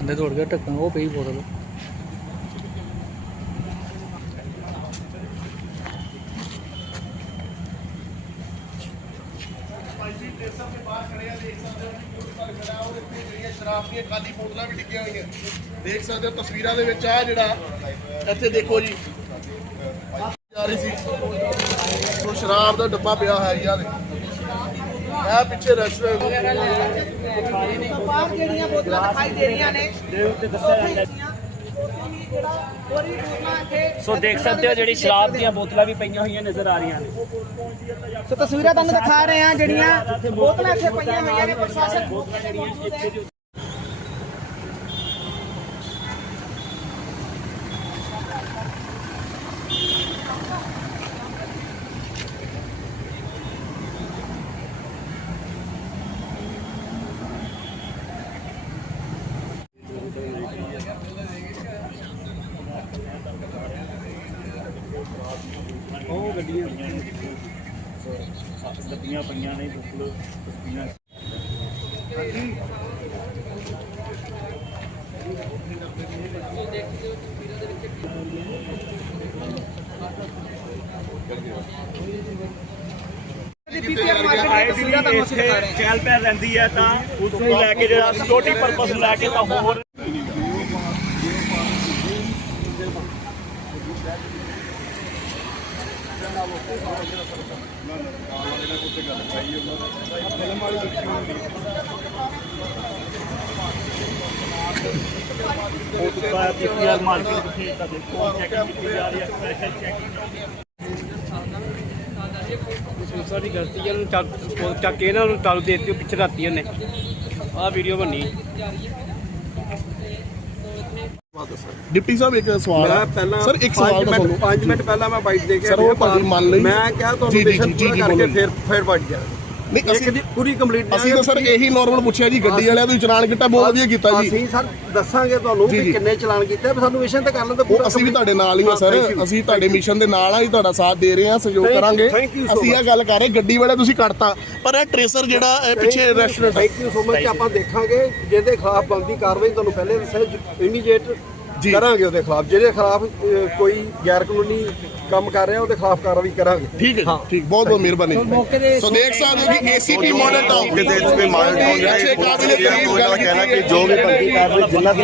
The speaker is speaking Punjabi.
ਅੰਦਰ ਦੌੜ ਗਿਆ ਢੱਕਣ, ਉਹ ਪਈ ਬੋਤਲ। ਸ਼ਰਾਬ ਦੀਆਂ ਖਾਲੀ ਬੋਤਲਾਂ ਵੀ ਡਿੱਗੀਆਂ ਹੋਈਆਂ। ਦੇਖ ਸਕਦੇ ਹੋ ਤਸਵੀਰਾਂ ਦੇ ਵਿੱਚ ਆ ਜਿਹੜਾ, ਇੱਥੇ ਦੇਖੋ ਜੀ। ਜਾ ਰਹੀ ਸੀ। ਸੋ ਸ਼ਰਾਬ ਦਾ ਡੱਬਾ ਪਿਆ ਹੈ ਯਾਰ ਆ ਪਿੱਛੇ ਰੈਸਟੋਰੈਂਟ ਬਾਹਰ ਜਿਹੜੀਆਂ ਬੋਤਲਾਂ ਦਿਖਾਈ ਦੇ ਰਹੀਆਂ ਨੇ ਦੇ ਉੱਤੇ ਦੱਸਿਆ ਸੋ ਦੇਖ ਸਕਦੇ ਹੋ ਜਿਹੜੀ ਸ਼ਰਾਬ ਦੀਆਂ ਬੋਤਲਾਂ ਵੀ ਪਈਆਂ ਹੋਈਆਂ ਨਜ਼ਰ ਆ ਰਹੀਆਂ ਨੇ। ਸੋ ਤਸਵੀਰਾਂ ਤੁਹਾਨੂੰ ਦਿਖਾ ਰਹੇ ਹਾਂ ਜਿਹੜੀਆਂ ਬੋਤਲਾਂ ਇੱਥੇ ਪਈਆਂ ਹੋਈਆਂ ਨੇ ਪ੍ਰਸ਼ਾਸਨ ਮੌਜੂਦ ਹੈ ਗੱਡੀਆਂ ਗੱਡੀਆਂ ਪਈਆਂ ਨੇ ਬੁੱਕਲ ਤਸਵੀਰਾਂ। ਪੀਪੀਆਰ ਮਾਰਕੀਟ ਦੀਆਂ ਤਸਵੀਰਾਂ ਤੁਹਾਨੂੰ ਅਸੀਂ ਦਿਖਾ ਰਹੇ ਹਾਂ। ਚੈਲ ਪੈ ਲੈਂਦੀ ਹੈ ਤਾਂ ਉਸ ਨੂੰ ਲੈ ਕੇ ਜਿਹੜਾ ਸਿਕਿਉਰਿਟੀ ਪਰਪਸ ਲੈ ਕੇ ਤਾਂ ਹੋਰ ਹੋ ਚੁੱਕਾ ਹੈ ਮਾਰਕੀਟ ਵਿਖੇ ਤਾਂ ਦੇਖੋ ਚੈਕਿੰਗ ਕੀਤੀ ਜਾ ਰਹੀ ਹੈ ਸਪੈਸ਼ਲ ਚੈਕਿੰਗ ਸਾਡੀ ਗਲਤੀ ਹੈ ਉਹਨੂੰ ਚੱਕ ਕੇ ਇਹਨਾਂ ਨੂੰ ਟਾਲੂ ਦੇ ਦਿੱਤੀ ਉਹ ਪਿੱਛੇ ਰਾਤੀ ਉਹਨੇ ਆਹ ਵੀਡੀਓ ਬਣੀ ਡਿਪਟੀ ਸਾਹਿਬ ਇੱਕ ਸਵਾਲ ਮੈਂ ਪਹਿਲਾਂ ਸਰ ਇੱਕ ਸਵਾਲ ਦਾ ਤੁਹਾਨੂੰ 5 ਮਿੰਟ ਪਹਿਲਾਂ ਮੈਂ ਬਾਈਟ ਦੇ ਕੇ ਸਰ, ਉਹ ਤੁਹਾਡੀ ਮੰਨ ਲਈ। ਮੈਂ ਕਿਹਾ ਤੁਹਾਨੂੰ ਜੀ, ਕਰਕੇ। ਫਿਰ ਫਿਰ ਗਿਆ ਨਹੀਂ ਅਸੀਂ ਦੀ ਪੂਰੀ ਕੰਪਲੀਟ ਅਸੀਂ ਤਾਂ ਸਰ ਇਹੀ ਨਾਰਮਲ ਪੁੱਛਿਆ ਜੀ ਗੱਡੀ ਵਾਲਿਆਂ ਤੋਂ ਚਲਾਨ ਕਿੱਟਾ ਬਹੁਤ ਵਧੀਆ ਕੀਤਾ ਜੀ। ਅਸੀਂ ਸਰ ਦੱਸਾਂਗੇ ਤੁਹਾਨੂੰ। ਵੀ ਕਿੰਨੇ ਚਲਾਨ ਕੀਤੇ ਵੀ ਸਾਨੂੰ ਮਿਸ਼ਨ ਤੇ ਕਰ ਲੈਂਦੇ ਉਹ ਅਸੀਂ ਵੀ ਤੁਹਾਡੇ ਨਾਲ ਹੀ ਆ ਸਰ। ਅਸੀਂ ਤੁਹਾਡੇ ਮਿਸ਼ਨ ਦੇ ਨਾਲ ਆ ਜੀ ਤੁਹਾਡਾ ਸਾਥ ਦੇ ਰਹੇ ਹਾਂ ਸਹਿਯੋਗ ਕਰਾਂਗੇ। ਅਸੀਂ ਇਹ. ਗੱਲ ਕਰ ਰਹੇ ਗੱਡੀ ਵਾਲੇ ਤੁਸੀਂ ਕੱਟਤਾ ਪਰ ਇਹ ਟ੍ਰੇਸਰ ਜਿਹੜਾ ਇਹ ਪਿੱਛੇ restaurant thank you so much ਆਪਾਂ ਦੇਖਾਂਗੇ ਜਿਹਦੇ ਖਿਲਾਫ ਬਣਦੀ ਕਾਰਵਾਈ ਤੁਹਾਨੂੰ ਪਹਿਲੇ ਦੱਸਿਆ ਇਮੀਡੀਏਟ। ਕਰਾਂਗੇ ਉਹਦੇ ਖਿਲਾਫ। ਜਿਹਦੇ ਖਿਲਾਫ ਕੋਈ ਗੈਰ ਕਾਨੂੰਨੀ ਕੰਮ ਕਰ ਰਿਹਾ ਉਹਦੇ ਖਿਲਾਫ ਕਾਰਵਾਈ ਕਰਾਂਗੇ ਠੀਕ ਹੈ ਜੀ, ਠੀਕ ਬਹੁਤ ਬਹੁਤ ਮਿਹਰਬਾਨੀ। ਸੋ ਦੇਖ ਸਕਦੇ ਹੋ ਕਿ ACP model town model town ਜਿਹੜੇ ਅੱਛੇ ਕਾਬਿਲੇ ਤਰੀਫ ਗੱਲ ਕਹਿਣਾ ਕਿ ਕੀਤੀ ਜੋ ਵੀ ਬੰਦੀ ਕਾਰਵਾਈ ਜਿੰਨਾ ਵੀ